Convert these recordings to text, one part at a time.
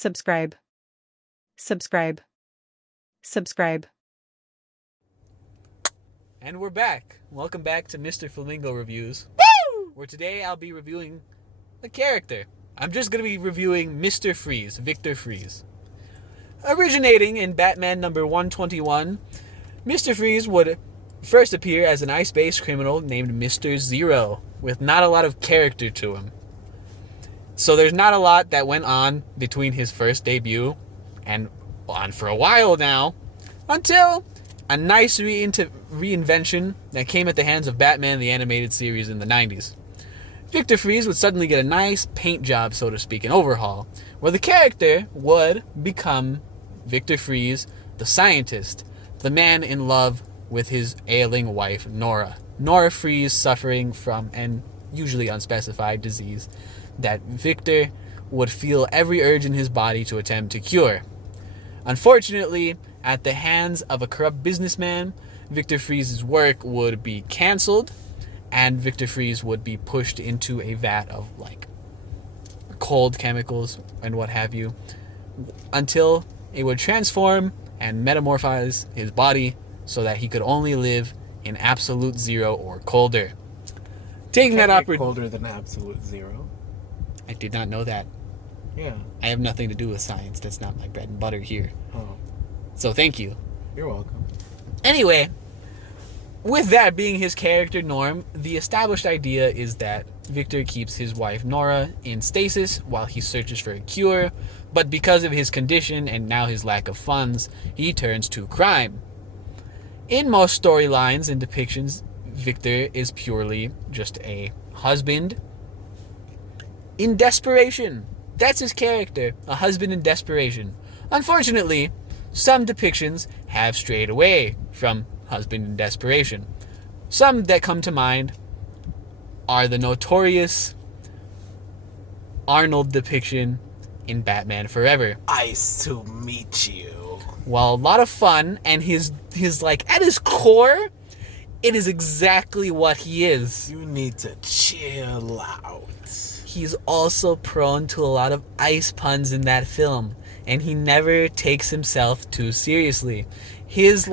Subscribe. Subscribe. Subscribe. And we're back. Welcome back to Mr.Flamingo Reviews. Woo! Where today I'll be reviewing a character. I'm just going to be reviewing Mr. Freeze, Victor Freeze. Originating in Batman number 121, Mr. Freeze would first appear as an ice-based criminal named Mr. Zero, with not a lot of character to him. So there's not a lot that went on between his first debut and on for a while now, until a nice reinvention that came at the hands of Batman the Animated Series in the 90s. Victor Freeze would suddenly get a nice paint job, so to speak, an overhaul, where the character would become Victor Freeze, the scientist, the man in love with his ailing wife, Nora. Nora Freeze suffering from an usually unspecified disease that Victor would feel every urge in his body to attempt to cure. Unfortunately, at the hands of a corrupt businessman, Victor Freeze's work would be cancelled, and Victor Freeze would be pushed into a vat of, cold chemicals and what have you, until it would transform and metamorphose his body so that he could only live in absolute zero or colder. Taking that opportunity... colder than absolute zero. I did not know that. Yeah. I have nothing to do with science. That's not my bread and butter here. Oh. So thank you. You're welcome. Anyway, with that being his character norm, the established idea is that Victor keeps his wife Nora in stasis while he searches for a cure, but because of his condition and now his lack of funds, he turns to crime. In most storylines and depictions, Victor is purely just a husband in desperation. That's his character, a husband in desperation. Unfortunately, some depictions have strayed away from husband in desperation. Some that come to mind are the notorious Arnold depiction in Batman Forever. Nice to meet you. While a lot of fun, and his at his core, it is exactly what he is. You need to chill out. He's also prone to a lot of ice puns in that film, and he never takes himself too seriously. His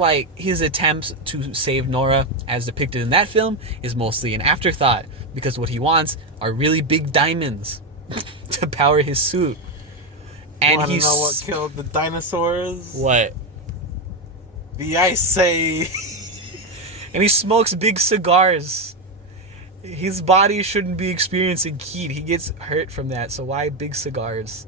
attempts to save Nora, as depicted in that film, is mostly an afterthought, because what he wants are really big diamonds to power his suit. And wanna know what killed the dinosaurs? What? The Ice Age. And he smokes big cigars. His body shouldn't be experiencing heat. He gets hurt from that, so why big cigars?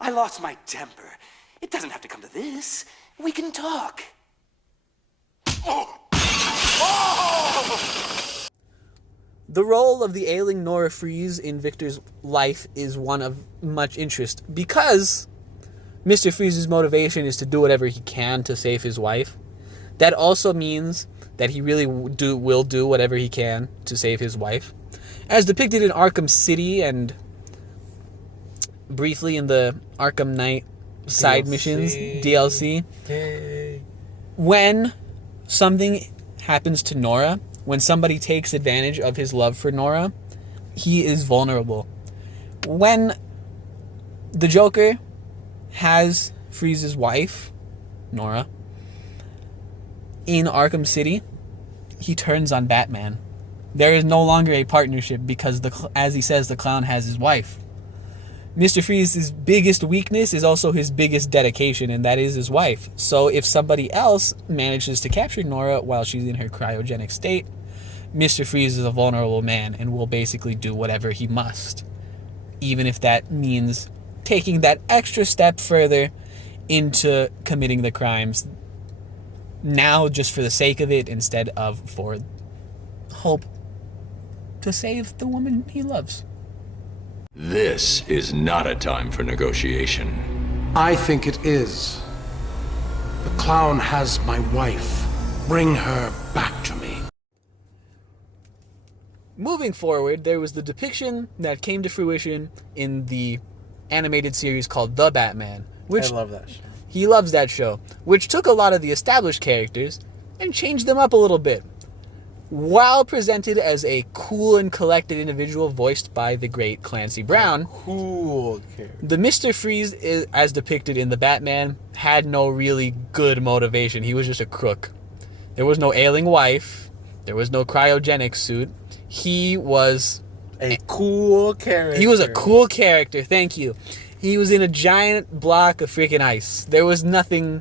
I lost my temper. It doesn't have to come to this. We can talk. The role of the ailing Nora Freeze in Victor's life is one of much interest, because Mr. Freeze's motivation is to do whatever he can to save his wife. That also means that he really will do whatever he can to save his wife. As depicted in Arkham City and briefly in the Arkham Knight side missions, DLC. Hey. When something happens to Nora, when somebody takes advantage of his love for Nora, he is vulnerable. When the Joker has Freeze's wife, Nora, in Arkham City, he turns on Batman. There is no longer a partnership because, as he says, the clown has his wife. Mr. Freeze's biggest weakness is also his biggest dedication, and that is his wife. So if somebody else manages to capture Nora while she's in her cryogenic state, Mr. Freeze is a vulnerable man and will basically do whatever he must, even if that means taking that extra step further into committing the crimes, now just for the sake of it instead of for hope to save the woman he loves. This is not a time for negotiation. I think it is. The clown has my wife. Bring her back to me. Moving forward, there was the depiction that came to fruition in the animated series called The Batman, which I love that show. He loves that show, which took a lot of the established characters and changed them up a little bit. while presented as a cool and collected individual voiced by the great Clancy Brown, Cool character. the Mr. Freeze, as depicted in the Batman, had no really good motivation. He was just a crook. There was no ailing wife. There was no cryogenic suit. He was A cool character. He was a cool character, thank you. He was in a giant block of freaking ice. There was nothing...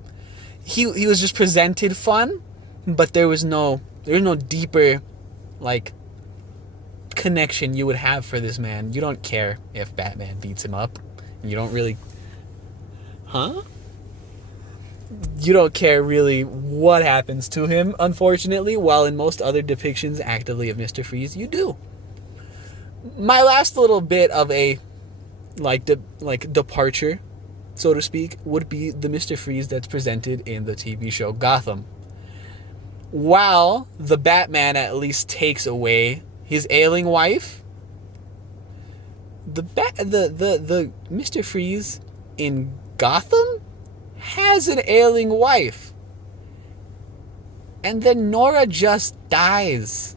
He was just presented fun, but there was no deeper, like, connection you would have for this man. You don't care if Batman beats him up. You don't really... Huh? You don't care really what happens to him, unfortunately, while in most other depictions actively of Mr. Freeze, you do. My last little bit of a departure, so to speak, would be the Mr. Freeze that's presented in the TV show Gotham. While the Batman at least takes away his ailing wife, the Mr. Freeze in Gotham has an ailing wife. And then Nora just dies.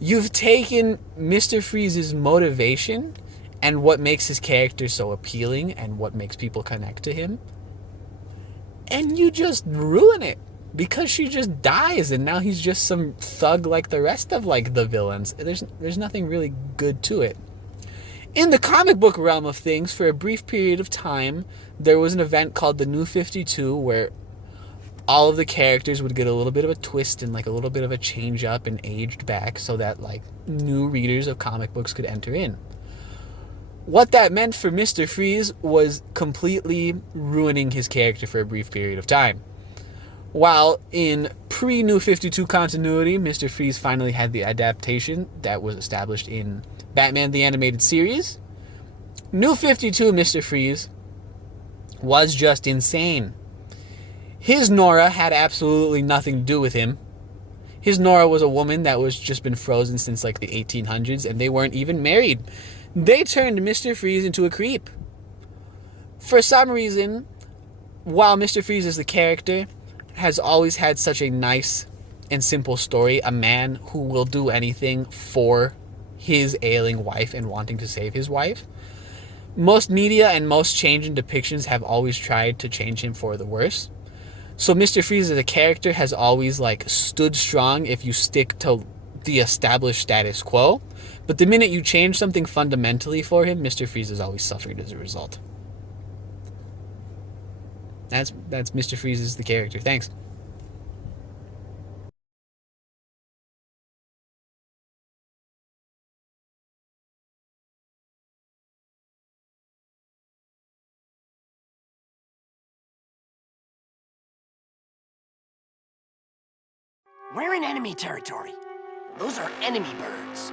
You've taken Mr. Freeze's motivation and what makes his character so appealing and what makes people connect to him, and you just ruin it because she just dies and now he's just some thug like the rest of like the villains. There's nothing really good to it. In the comic book realm of things, for a brief period of time, there was an event called the New 52 where all of the characters would get a little bit of a twist and like a little bit of a change up and aged back so that like new readers of comic books could enter in. What that meant for Mr. Freeze was completely ruining his character for a brief period of time. While in pre-New 52 continuity, Mr. Freeze finally had the adaptation that was established in Batman the Animated Series, New 52 Mr. Freeze was just insane. His Nora had absolutely nothing to do with him. His Nora was a woman that was just been frozen since like the 1800s, and they weren't even married. They turned Mr. Freeze into a creep. For some reason, while Mr. Freeze as the character has always had such a nice and simple story, a man who will do anything for his ailing wife and wanting to save his wife, most media and most change in depictions have always tried to change him for the worse. So Mr. Freeze as a character has always like stood strong if you stick to the established status quo. But the minute you change something fundamentally for him, Mr. Freeze has always suffered as a result. That's Mr. Freeze as the character. Thanks. We're in enemy territory. Those are enemy birds.